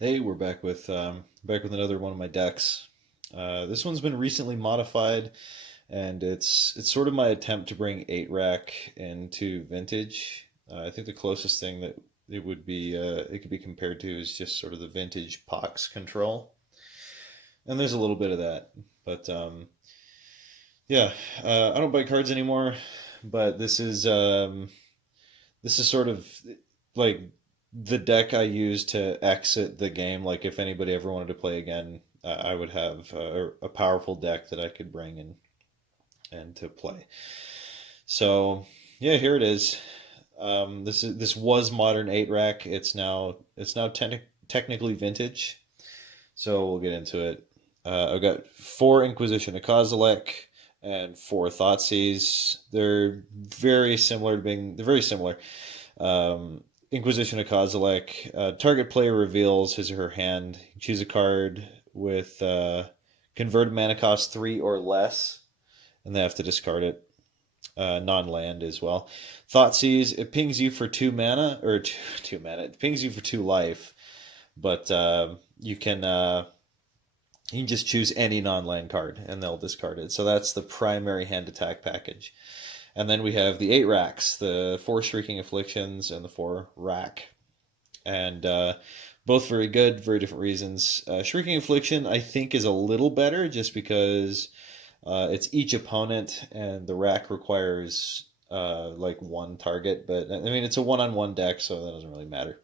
Hey, we're back with another one of my decks. This one's been recently modified, and it's sort of my attempt to bring 8 rack into vintage. I think the closest thing that it could be compared to is just sort of the vintage Pox control, and there's a little bit of that. But yeah, I don't buy cards anymore, but this is sort of like the deck I use to exit the game. Like if anybody ever wanted to play again, I would have a powerful deck that I could bring in and to play. So yeah, here it is. This was modern 8 rack. It's now technically vintage. So we'll get into it. I've got 4 Inquisition of Kozilek and 4 Thoughtseize. They're very similar. Inquisition of Kozilek. Target player reveals his or her hand. Choose a card with converted mana cost 3 or less, and they have to discard it. Non-land as well. Thoughtseize. It pings you for 2 mana or two mana. It pings you for 2 life, but you can just choose any non-land card and they'll discard it. So that's the primary hand attack package. And then we have the 8 racks, the 4 Shrieking Afflictions and the 4 rack. And both very good, very different reasons. Shrieking Affliction, I think, is a little better just because it's each opponent, and the rack requires like one target. But I mean, it's a one-on-one deck, so that doesn't really matter.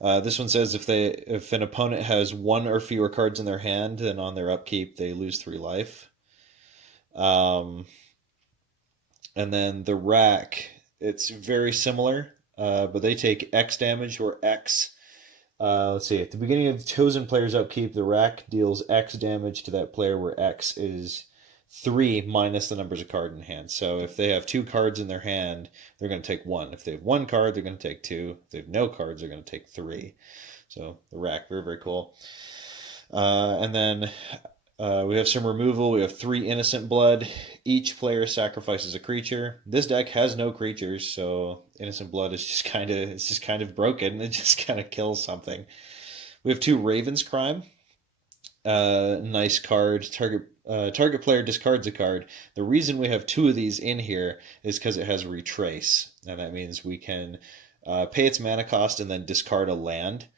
This one says if an opponent has 1 or fewer cards in their hand, then on their upkeep they lose 3 life. Um, and then the rack, it's very similar, but they take X damage or X. Let's see. At the beginning of the chosen player's upkeep, the rack deals X damage to that player, where X is 3 minus the numbers of card in hand. So if they have 2 cards in their hand, they're going to take 1. If they have 1 card, they're going to take 2. If they have no cards, they're going to take 3. So the rack, very, very cool. And then we have some removal. We have 3 Innocent Blood. Each player sacrifices a creature. This deck has no creatures, so Innocent Blood is just kind of broken. It just kind of kills something. We have 2 Raven's Crime. Nice card. Target player discards a card. The reason we have 2 of these in here is because it has Retrace, and that means we can pay its mana cost and then discard a land,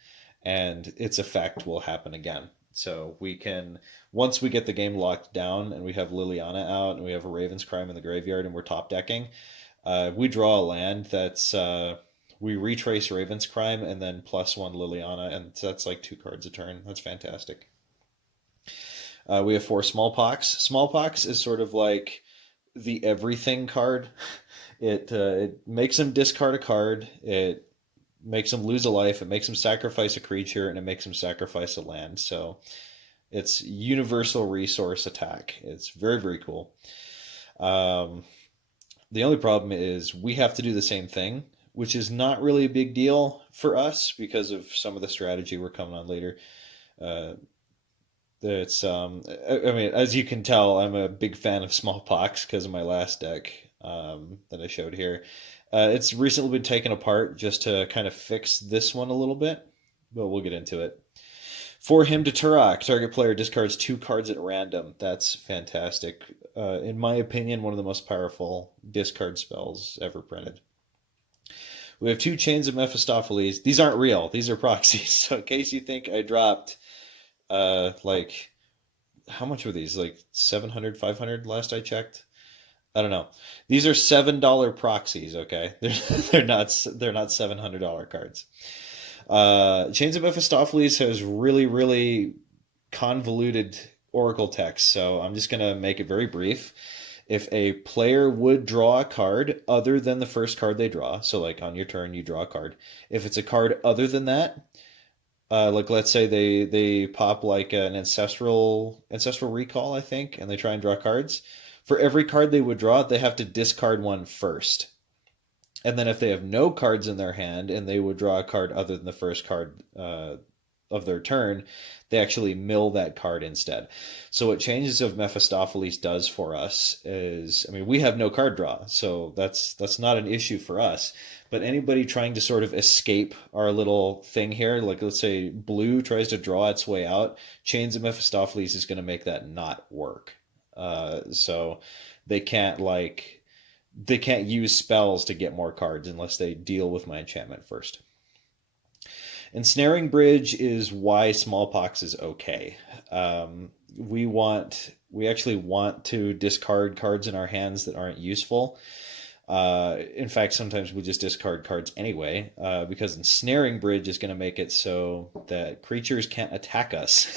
and its effect will happen again. So we can, once we get the game locked down and we have Liliana out and we have a Raven's Crime in the graveyard and we're top decking, we draw a land we retrace Raven's Crime and then +1 Liliana, and that's like 2 cards a turn. That's fantastic. We have 4 Smallpox. Smallpox is sort of like the everything card. It makes them discard a card. It makes them lose a life. It makes them sacrifice a creature, and it makes them sacrifice a land. So it's universal resource attack. It's very, very cool. Um, the only problem is we have to do the same thing, which is not really a big deal for us because of some of the strategy we're coming on later. Uh, it's I mean, as you can tell, I'm a big fan of Smallpox because of my last deck that I showed here. It's recently been taken apart just to kind of fix this one a little bit, but we'll get into it. For him to Turok, target player discards 2 cards at random. That's fantastic. In my opinion, one of the most powerful discard spells ever printed. We have 2 Chains of Mephistopheles. These aren't real. These are proxies. So in case you think I dropped like how much were these? Like 700, 500 last I checked. I don't know. These are $7 proxies, okay? They're not $700 cards. Chains of Mephistopheles has really, really convoluted Oracle text, so I'm just gonna make it very brief. If a player would draw a card other than the first card they draw, so like on your turn you draw a card. If it's a card other than that, like let's say they pop like an ancestral recall, I think, and they try and draw cards. For every card they would draw, they have to discard one first. And then if they have no cards in their hand and they would draw a card other than the first card of their turn, they actually mill that card instead. So what Changes of Mephistopheles does for us is, I mean, we have no card draw, so that's not an issue for us. But anybody trying to sort of escape our little thing here, like let's say blue tries to draw its way out, Chains of Mephistopheles is going to make that not work. So they can't they can't use spells to get more cards unless they deal with my enchantment first. Ensnaring Bridge is why Smallpox is okay. We actually want to discard cards in our hands that aren't useful. In fact, sometimes we just discard cards anyway, because Ensnaring Bridge is going to make it so that creatures can't attack us.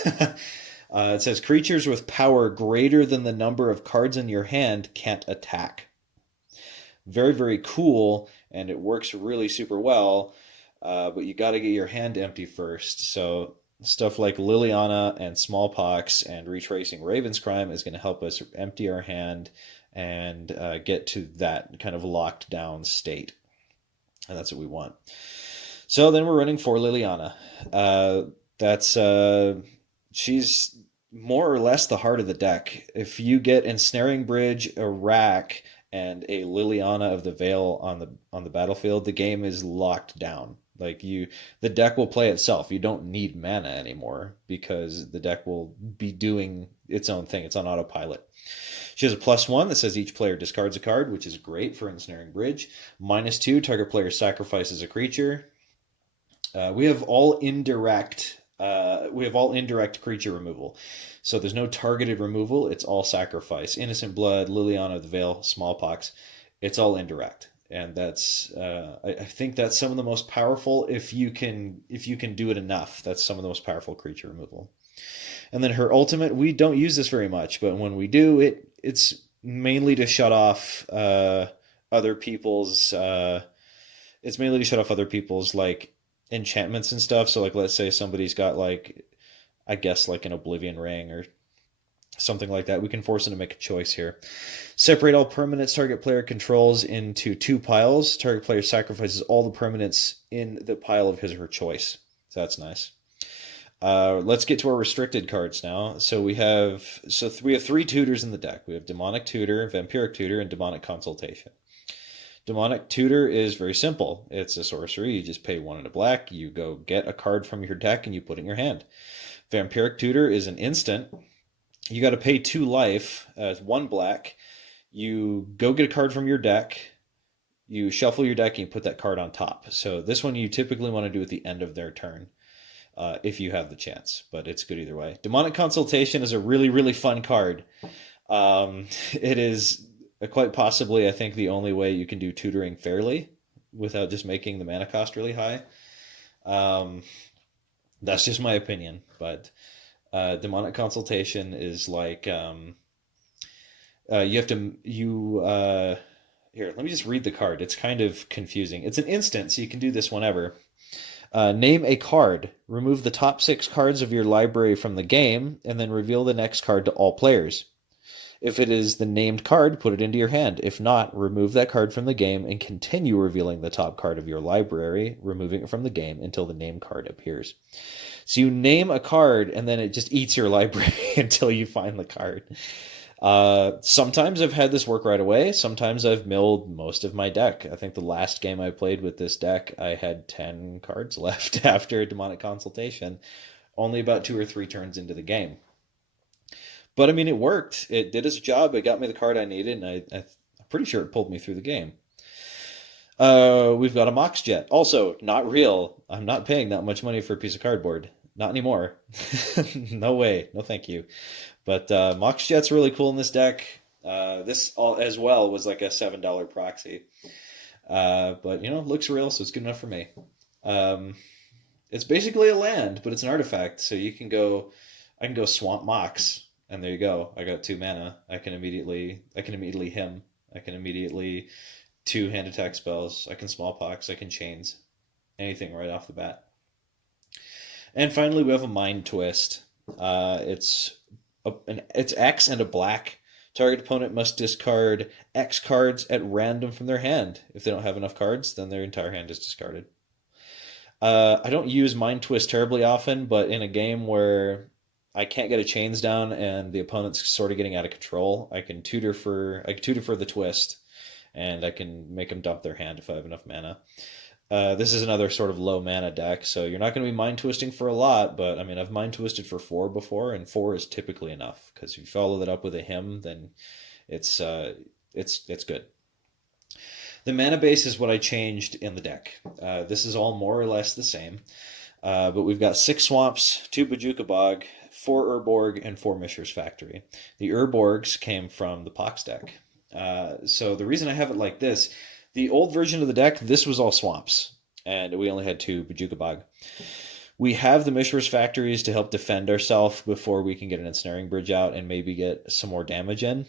It says creatures with power greater than the number of cards in your hand can't attack. Very, very cool, and it works really super well, but you got to get your hand empty first. So stuff like Liliana and Smallpox and Retracing Raven's Crime is going to help us empty our hand and get to that kind of locked down state. And that's what we want. So then we're running for Liliana. She's more or less the heart of the deck. If you get Ensnaring Bridge, a Rack, and a Liliana of the Veil on the battlefield, the game is locked down. The deck will play itself. You don't need mana anymore because the deck will be doing its own thing. It's on autopilot. She has a +1 that says each player discards a card, which is great for Ensnaring Bridge. -2, target player sacrifices a creature. We have all indirect creature removal. So there's no targeted removal. It's all sacrifice. Innocent Blood, Liliana of the Veil, Smallpox. It's all indirect. And that's I think that's some of the most powerful if you can do it enough. That's some of the most powerful creature removal. And then her ultimate, we don't use this very much, but when we do, it's mainly to shut off other people's like enchantments and stuff. So like let's say somebody's got like an Oblivion Ring or something like that. We can force them to make a choice here. Separate all permanents target player controls into 2 piles. Target player sacrifices all the permanents in the pile of his or her choice. So that's nice. Let's get to our restricted cards now. So we have 3 tutors in the deck. We have Demonic Tutor, Vampiric Tutor, and Demonic Consultation. Demonic Tutor is very simple. It's a sorcery. You just pay 1 and a black. You go get a card from your deck and you put it in your hand. Vampiric Tutor is an instant. You got to pay 2 life, 1 black. You go get a card from your deck. You shuffle your deck and you put that card on top. So this one you typically want to do at the end of their turn, if you have the chance. But it's good either way. Demonic Consultation is a really, really fun card. It is quite possibly, I think, the only way you can do tutoring fairly without just making the mana cost really high. That's just my opinion, but Demonic Consultation is like here, let me just read the card. It's kind of confusing. It's an instant, so you can do this whenever. Name a card. Remove the top 6 cards of your library from the game, and then reveal the next card to all players. If it is the named card, put it into your hand. If not, remove that card from the game and continue revealing the top card of your library, removing it from the game until the named card appears. So you name a card, and then it just eats your library until you find the card. Sometimes I've had this work right away. Sometimes I've milled most of my deck. I think the last game I played with this deck, I had 10 cards left after Demonic Consultation, only about 2 or 3 turns into the game. But I mean, it worked. It did its job. It got me the card I needed, and I'm pretty sure it pulled me through the game. We've got a Mox Jet. Also, not real. I'm not paying that much money for a piece of cardboard. Not anymore. No way. No thank you. But Mox Jet's really cool in this deck. This all as well was like a $7 proxy. But, looks real, so it's good enough for me. It's basically a land, but it's an artifact. So I can go Swamp Mox, and there you go. I got 2 mana. I can immediately him. I can immediately 2 hand attack spells. I can Smallpox. I can Chains. Anything right off the bat. And finally, we have a Mind Twist. It's X and a black. Target opponent must discard X cards at random from their hand. If they don't have enough cards, then their entire hand is discarded. I don't use Mind Twist terribly often, but in a game where I can't get a chains down and the opponent's sort of getting out of control, I can tutor for the twist, and I can make them dump their hand if I have enough mana. This is another sort of low mana deck, so you're not going to be mind twisting for a lot, but I mean, I've mind twisted for 4 before, and 4 is typically enough because if you follow that up with a hymn, then it's it's good. The mana base is what I changed in the deck. This is all more or less the same, but we've got 6 swamps, 2 Bojuka Bog, 4 Urborg, and 4 Mishra's Factory. The Urborgs came from the Pox deck. So the reason I have it like this, the old version of the deck, this was all swamps, and we only had 2 Bojuka Bog. We have the Mishra's Factories to help defend ourselves before we can get an Ensnaring Bridge out and maybe get some more damage in.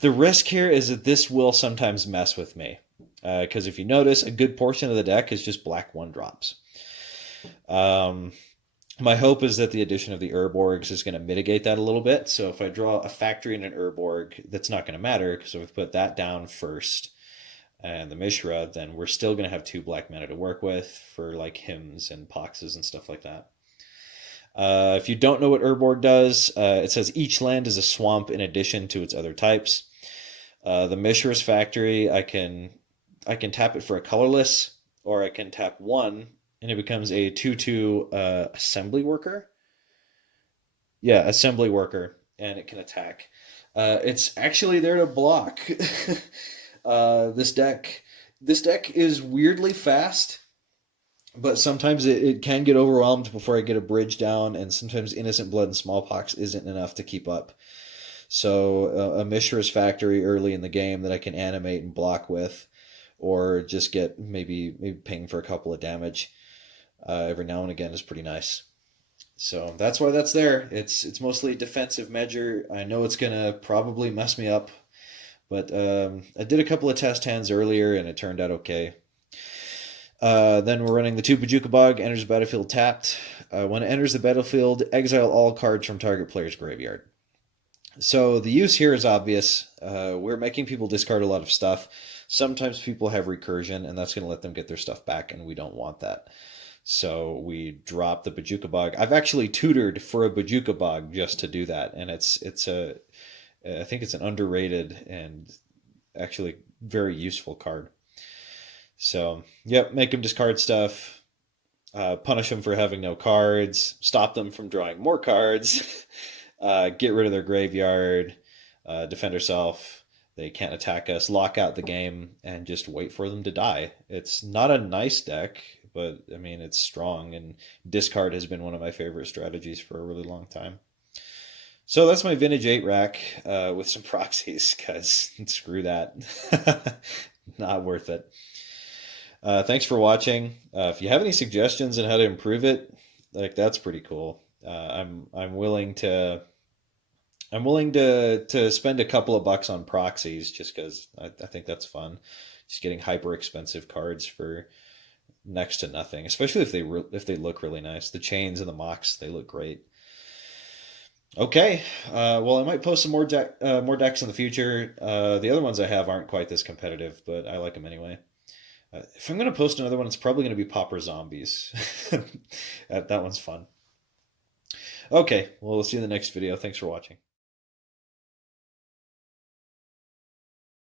The risk here is that this will sometimes mess with me, because if you notice, a good portion of the deck is just black 1-drops. My hope is that the addition of the Urborgs is going to mitigate that a little bit. So if I draw a factory and an Urborg, that's not going to matter, because if we put that down first and the Mishra, then we're still going to have 2 black mana to work with for like hymns and poxes and stuff like that. If you don't know what Urborg does, it says each land is a swamp in addition to its other types. The Mishra's Factory, I can tap it for a colorless, or I can tap 1 and it becomes a 2/2 assembly worker. Yeah, assembly worker, and it can attack. It's actually there to block. This deck is weirdly fast, but sometimes it can get overwhelmed before I get a bridge down, and sometimes Innocent Blood and Smallpox isn't enough to keep up. So a Mishra's Factory early in the game that I can animate and block with, or just get maybe ping for a couple of damage every now and again is pretty nice. So that's why that's there. It's mostly a defensive measure. I know it's gonna probably mess me up, but I did a couple of test hands earlier and it turned out okay. Then we're running the 2 Bojuka Bog, enters the battlefield tapped. When it enters the battlefield, exile all cards from target player's graveyard. So the use here is obvious. We're making people discard a lot of stuff. Sometimes people have recursion, and that's going to let them get their stuff back, and we don't want that. So we drop the Bojuka Bog. I've actually tutored for a Bojuka Bog just to do that, and I think it's an underrated and actually very useful card. So, yep, make them discard stuff, punish them for having no cards, stop them from drawing more cards, get rid of their graveyard, defend herself. They can't attack us, lock out the game, and just wait for them to die. It's not a nice deck, but I mean, it's strong, and discard has been one of my favorite strategies for a really long time. So that's my vintage 8 rack with some proxies, because screw that. Not worth it. Thanks for watching. If you have any suggestions on how to improve it, like, that's pretty cool. I'm willing to spend a couple of bucks on proxies just because I think that's fun. Just getting hyper expensive cards for next to nothing, especially if they look really nice. The chains and the mocks, they look great. Okay, well, I might post some more decks in the future. The other ones I have aren't quite this competitive, but I like them anyway. If I'm going to post another one, it's probably going to be Pauper Zombies. That one's fun. Okay, well, we'll see you in the next video. Thanks for watching.